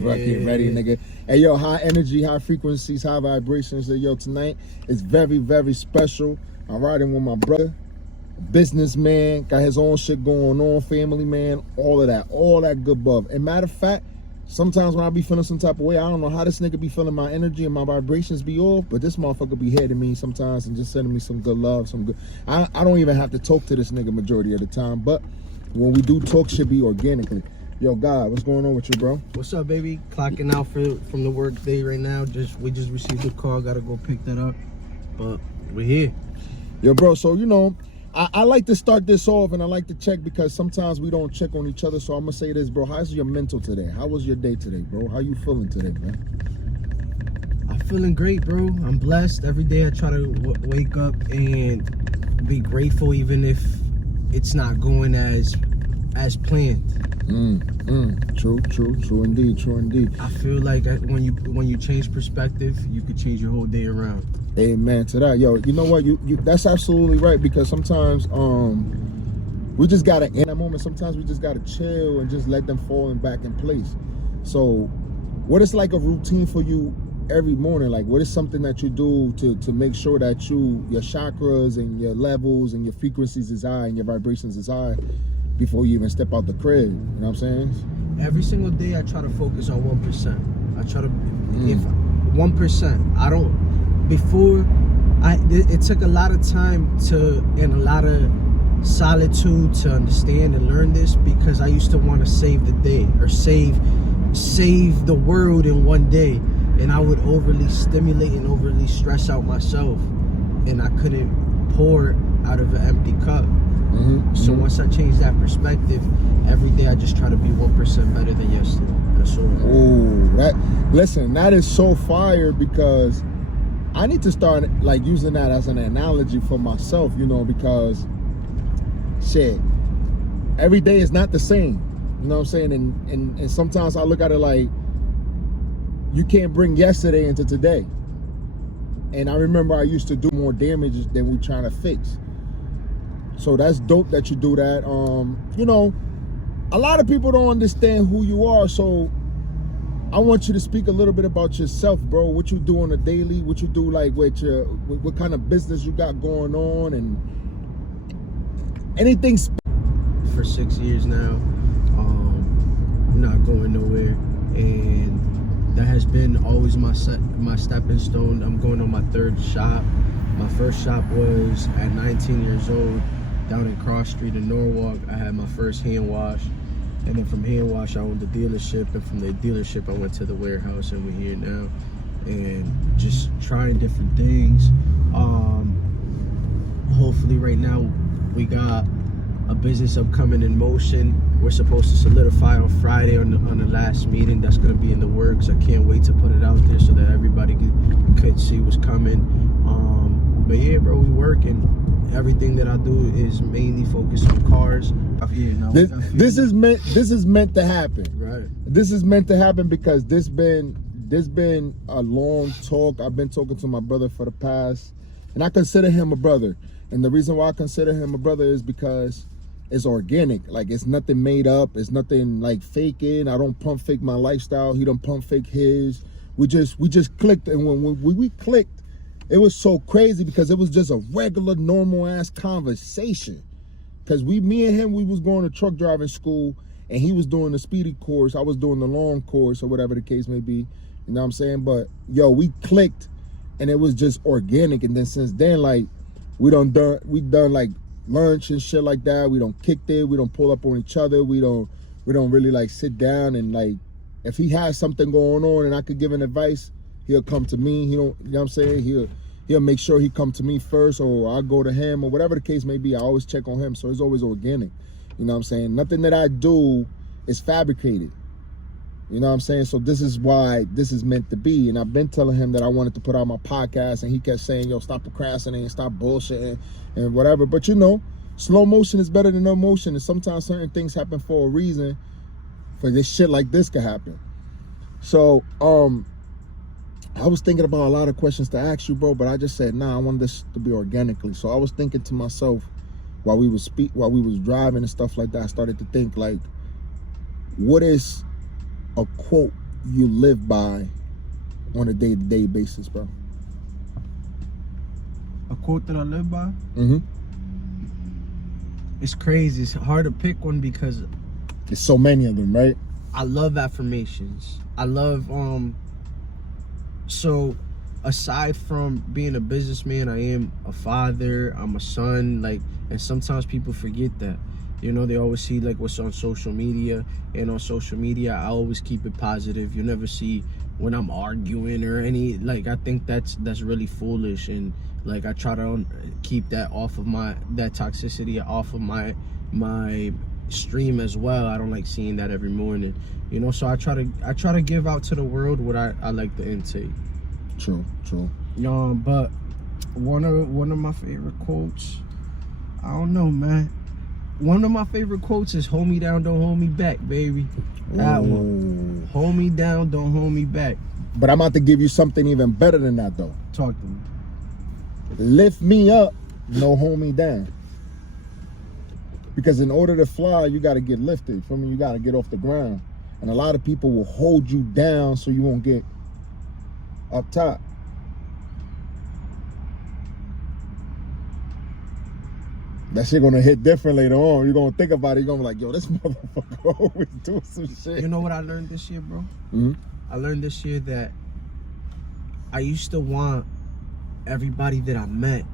Get ready, nigga. Hey, yo, high energy, high frequencies, high vibrations. Yo, tonight is very, very special. I'm riding with my brother, businessman, got his own shit going on, family man, all of that good buff. And matter of fact, sometimes when I be feeling some type of way, I don't know how this nigga be feeling my energy and my vibrations be off, but this motherfucker be hitting me sometimes and just sending me some good love, some good. I don't even have to talk to this nigga majority of the time, but when we do talk, should be organically. Yo, God, what's going on with you, bro? What's up, baby? Clocking out from the work day right now. We just received a call. Gotta go pick that up. But we're here. Yo, bro, so, you know, I like to start this off and I like to check because sometimes we don't check on each other. So I'm going to say this, bro. How's your mental today? How was your day today, bro? How you feeling today, man? I'm feeling great, bro. I'm blessed. Every day I try to wake up and be grateful even if it's not going as planned. True indeed. I feel like when you change perspective, you could change your whole day around. Amen to that. Yo, you know what? You that's absolutely right, because sometimes we just gotta, in that moment, sometimes we just gotta chill and just let them fall back in place. So what is like a routine for you every morning? Like, what is something that you do to make sure that your chakras and your levels and your frequencies is high and your vibrations is high before you even step out the crib? You know what I'm saying? Every single day I try to focus on 1%. I try to, if 1%, I don't, before, it took a lot of time and a lot of solitude to understand and learn this, because I used to want to save the day or save the world in one day, and I would overly stimulate and overly stress out myself, and I couldn't pour out of an empty cup. So once I changed that perspective, every day I just try to be 1% better than yesterday. That's all. Listen, that is so fire, because I need to start like using that as an analogy for myself, you know, because shit, every day is not the same. You know what I'm saying? And sometimes I look at it like you can't bring yesterday into today. And I remember I used to do more damage than we trying to fix. So that's dope that you do that. You know, a lot of people don't understand who you are, so I want you to speak a little bit about yourself, bro. What you do on a daily, what you do like with what kind of business you got going on, and anything. For 6 years now, not going nowhere, and that has been always my stepping stone. I'm going on my third shop. My first shop was at 19 years old, down in Cross Street in Norwalk. I had my first hand wash, and then from hand wash I owned the dealership, and from the dealership I went to the warehouse, and we're here now, and just trying different things. Hopefully right now we got a business upcoming in motion. We're supposed to solidify on Friday on the last meeting. That's gonna be in the works. I can't wait to put it out there so that everybody could see what's coming. But yeah, bro, we work, and everything that I do is mainly focused on cars. This is meant to happen. Right. This is meant to happen because this been a long talk. I've been talking to my brother for the past, and I consider him a brother. And the reason why I consider him a brother is because it's organic. Like, it's nothing made up. It's nothing like faking. I don't pump fake my lifestyle. He don't pump fake his. We just clicked, and when we clicked, it was so crazy because it was just a regular, normal ass conversation. Because me and him, we was going to truck driving school, and he was doing the speedy course. I was doing the long course, or whatever the case may be. You know what I'm saying? But yo, we clicked, and it was just organic. And then since then, like, we done like lunch and shit like that. We don't kick it. We don't pull up on each other. We don't really like sit down and like, if he has something going on and I could give an advice, he'll come to me. He don't, you know what I'm saying? He'll make sure he come to me first, or I'll go to him, or whatever the case may be. I always check on him. So it's always organic. You know what I'm saying? Nothing that I do is fabricated. You know what I'm saying? So this is why this is meant to be. And I've been telling him that I wanted to put out my podcast, and he kept saying, yo, stop procrastinating, stop bullshitting and whatever. But you know, slow motion is better than no motion. And sometimes certain things happen for a reason, for this shit like this could happen. So, I was thinking about a lot of questions to ask you, bro, but I just said, nah, I want this to be organically. So I was thinking to myself while we was driving and stuff like that, I started to think, like, what is a quote you live by on a day-to-day basis, bro? A quote that I live by? Mm-hmm. It's crazy. It's hard to pick one because There's so many of them, right? I love affirmations. I love so aside from being a businessman, I am a father, I'm a son, like, and sometimes people forget that. You know, they always see like what's on social media, and on social media I always keep it positive. You never see when I'm arguing or any, like, I think that's really foolish, and like I try to keep that off of that toxicity off of my stream as well. I don't like seeing that every morning, you know, so I try to give out to the world what I like to intake. True. But one of my favorite quotes, I don't know, man. One of my favorite quotes is "Hold me down, don't hold me back, baby." That one. Hold me down, don't hold me back. But I'm about to give you something even better than that, though. Talk to me. Lift me up, no hold me down. Because in order to fly, you got to get lifted. For me, you got to get off the ground. And a lot of people will hold you down so you won't get up top. That shit gonna hit different later on. You're gonna think about it. You're gonna be like, yo, this motherfucker always doing some shit. You know what I learned this year, bro? Mm-hmm. I learned this year that I used to want everybody that I met,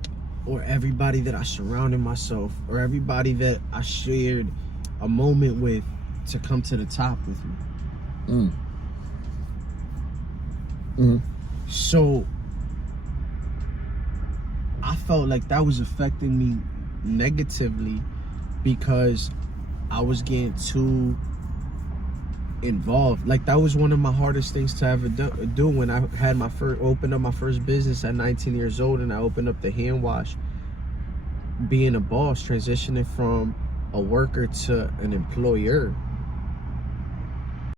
or everybody that I surrounded myself, or everybody that I shared a moment with, to come to the top with me. Mm-hmm. So I felt like that was affecting me negatively because I was getting too involved. Like, that was one of my hardest things to ever do when I had opened up my first business at 19 years old, and I opened up the hand wash. Being a boss, transitioning from a worker to an employer,